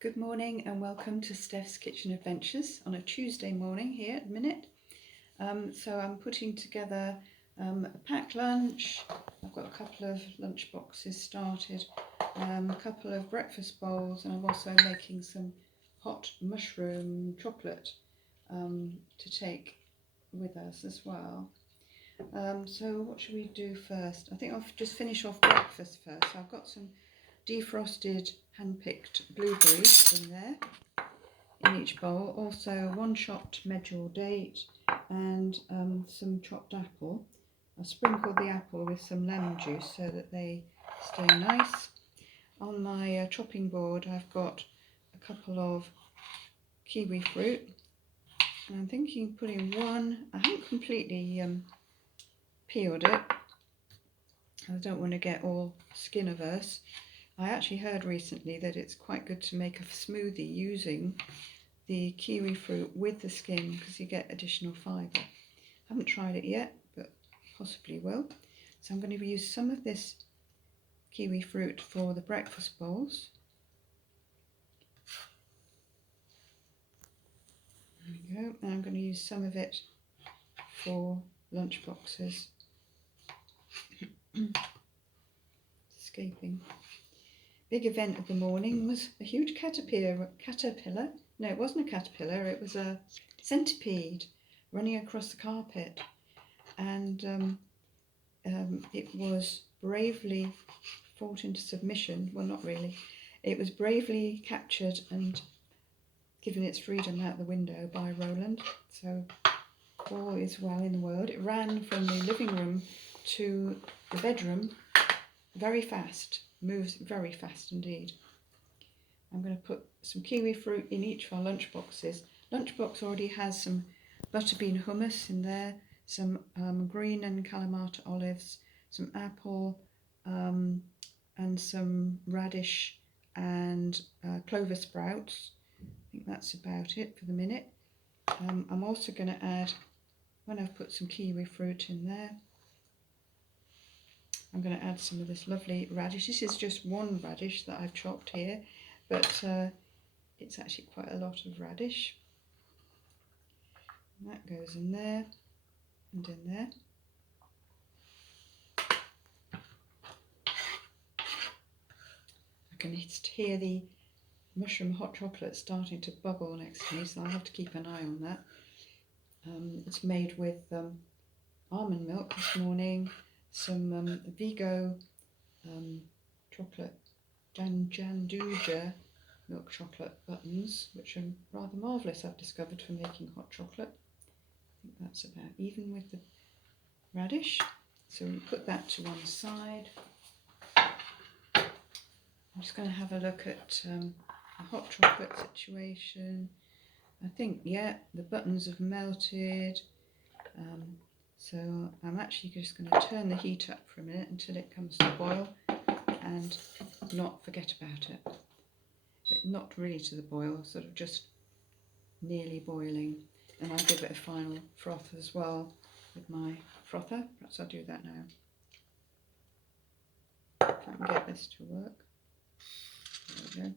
Good morning and welcome to Steph's Kitchen Adventures on a Tuesday morning here at the minute. So I'm putting together a packed lunch. I've got a couple of lunch boxes started, a couple of breakfast bowls, and I'm also making some hot mushroom chocolate to take with us as well. So what should we do first? I think I'll just finish off breakfast first. So I've got some defrosted hand-picked blueberries in there in each bowl, also one chopped medjool date and some chopped apple. I sprinkled the apple with some lemon juice so that they stay nice. On my chopping board I've got a couple of kiwi fruit, and I'm thinking of putting one. I haven't completely peeled it, I don't want to get all skin averse. I actually heard recently that it's quite good to make a smoothie using the kiwi fruit with the skin because you get additional fibre. I haven't tried it yet, but possibly will. So I'm going to use some of this kiwi fruit for the breakfast bowls. There we go. And I'm going to use some of it for lunch boxes. Escaping. Big event of the morning was a huge caterpillar. No, it wasn't a caterpillar, it was a centipede running across the carpet, and it was bravely fought into submission. Well, not really. It was bravely captured and given its freedom out the window by Roland. So all is well in the world. It ran from the living room to the bedroom very fast. Moves very fast indeed. I'm going to put some kiwi fruit in each of our lunch boxes. Lunchbox already has some butterbean hummus in there, some green and Kalamata olives, some apple, and some radish and clover sprouts. I think that's about it for the minute. I'm also going to add, when I've put some kiwi fruit in there, I'm going to add some of this lovely radish. This is just one radish that I've chopped here, but it's actually quite a lot of radish. And that goes in there and in there. I can hear the mushroom hot chocolate starting to bubble next to me, so I'll have to keep an eye on that. It's made with almond milk this morning, some Vigo chocolate, Janduja milk chocolate buttons, which are rather marvellous, I've discovered, for making hot chocolate. I think that's about even with the radish. So we put that to one side. I'm just going to have a look at the hot chocolate situation. I think, yeah, the buttons have melted. So I'm actually just going to turn the heat up for a minute until it comes to boil and not forget about it. But not really to the boil, sort of just nearly boiling. And I'll give it a final froth as well with my frother. Perhaps I'll do that now. If I can get this to work. There we go.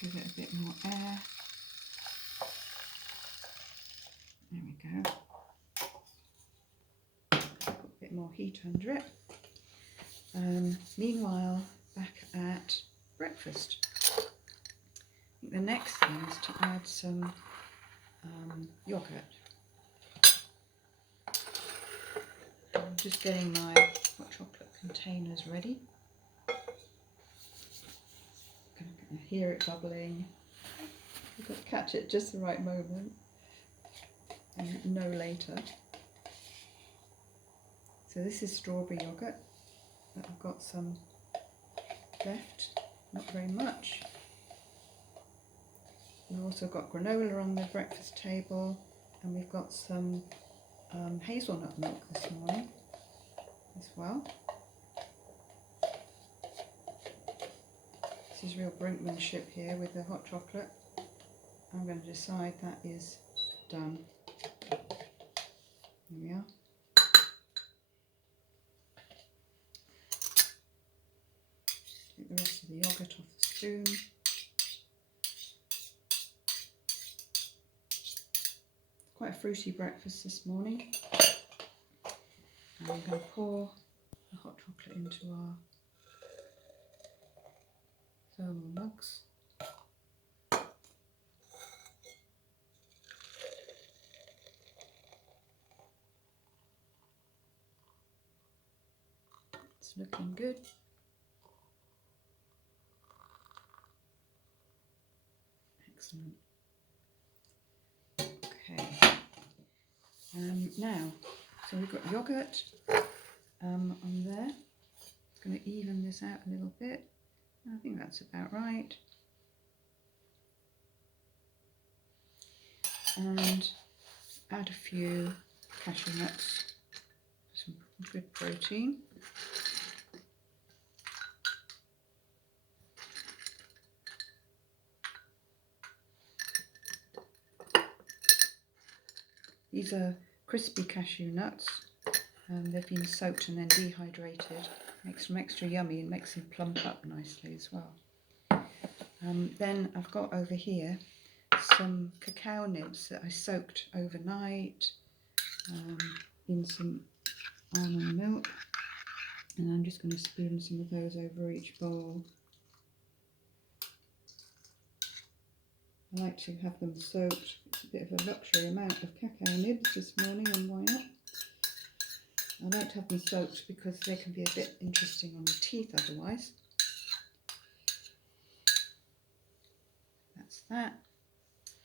Give it a bit more air. There we go. Put a bit more heat under it. Meanwhile, back at breakfast, I think the next thing is to add some yogurt. I'm just getting my hot chocolate containers ready. I hear it bubbling. I've got to catch it just the right moment and no later. So this is strawberry yogurt. I've got some left, not very much. We've also got granola on the breakfast table, and we've got some hazelnut milk this morning as well. This is real brinkmanship here with the hot chocolate. I'm going to decide that is done. Here we are. Take the rest of the yoghurt off the spoon. Quite a fruity breakfast this morning. And I'm going to pour the hot chocolate into our thermal mugs. It's looking good. Excellent. Okay. Now, so we've got yoghurt on there. I'm going to even this out a little bit. I think that's about right. And add a few cashew nuts for some good protein. These are crispy cashew nuts. They've been soaked and then dehydrated. Makes them extra yummy and makes them plump up nicely as well. Then I've got over here some cacao nibs that I soaked overnight in some almond milk, and I'm just going to spoon some of those over each bowl. I like to have them soaked. It's a bit of a luxury amount of cacao nibs this morning, and why not? I like to have them soaked because they can be a bit interesting on the teeth otherwise. That's that.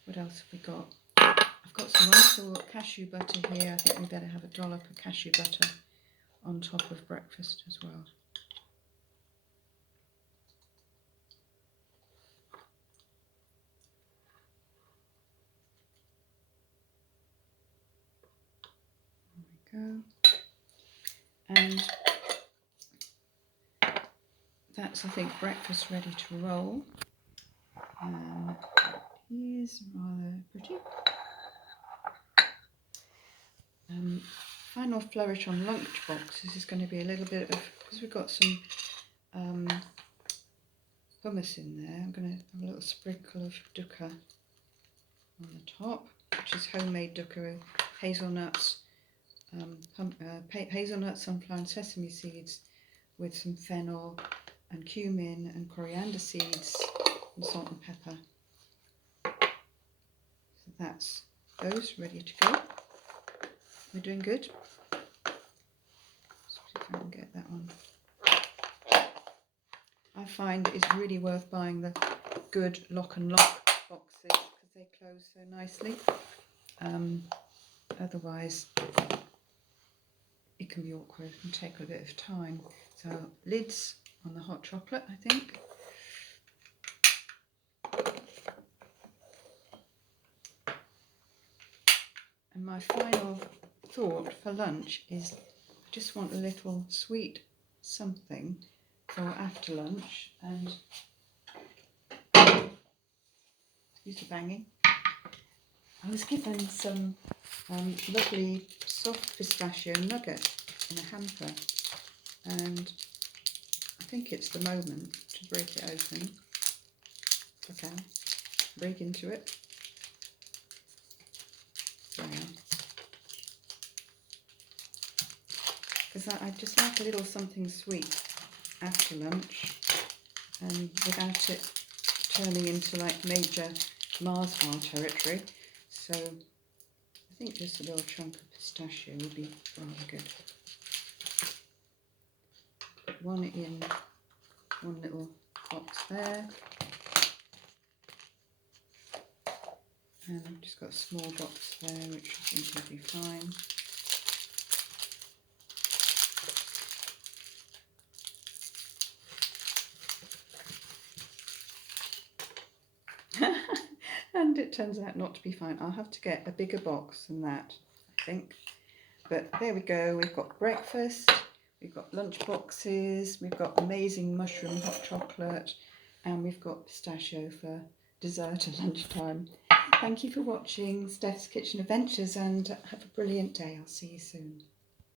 What else have we got? I've got some wonderful cashew butter here. I think we better have a dollop of cashew butter on top of breakfast as well. There we go. And that's, I think, breakfast ready to roll. Here's rather pretty. Final flourish on lunch boxes is going to be a little bit of, because we've got some hummus in there, I'm going to have a little sprinkle of dukkha on the top, which is homemade dukkha with hazelnuts, hazelnuts, sunflower and sesame seeds with some fennel and cumin and coriander seeds and salt and pepper. So that's those ready to go. We're doing good. Let's see if I can get that one. I find it's really worth buying the good lock and lock boxes because they close so nicely. Otherwise it can be awkward and take a bit of time. So lids on the hot chocolate, I think. And my final thought for lunch is I just want a little sweet something for after lunch, and excuse the banging. I was given some lovely soft pistachio nugget in a hamper, and I think it's the moment to break it open. If I can break into it. Because I just like a little something sweet after lunch, and without it turning into like major Mars bar territory. So I think just a little chunk of pistachio would be rather good. Put one in one little box there, and I've just got a small box there which I think will be fine. And it turns out not to be fine. I'll have to get a bigger box than that, I think. But there we go. We've got breakfast, we've got lunch boxes, we've got amazing mushroom hot chocolate, and we've got pistachio for dessert at lunchtime. Thank you for watching Steph's Kitchen Adventures and have a brilliant day. I'll see you soon.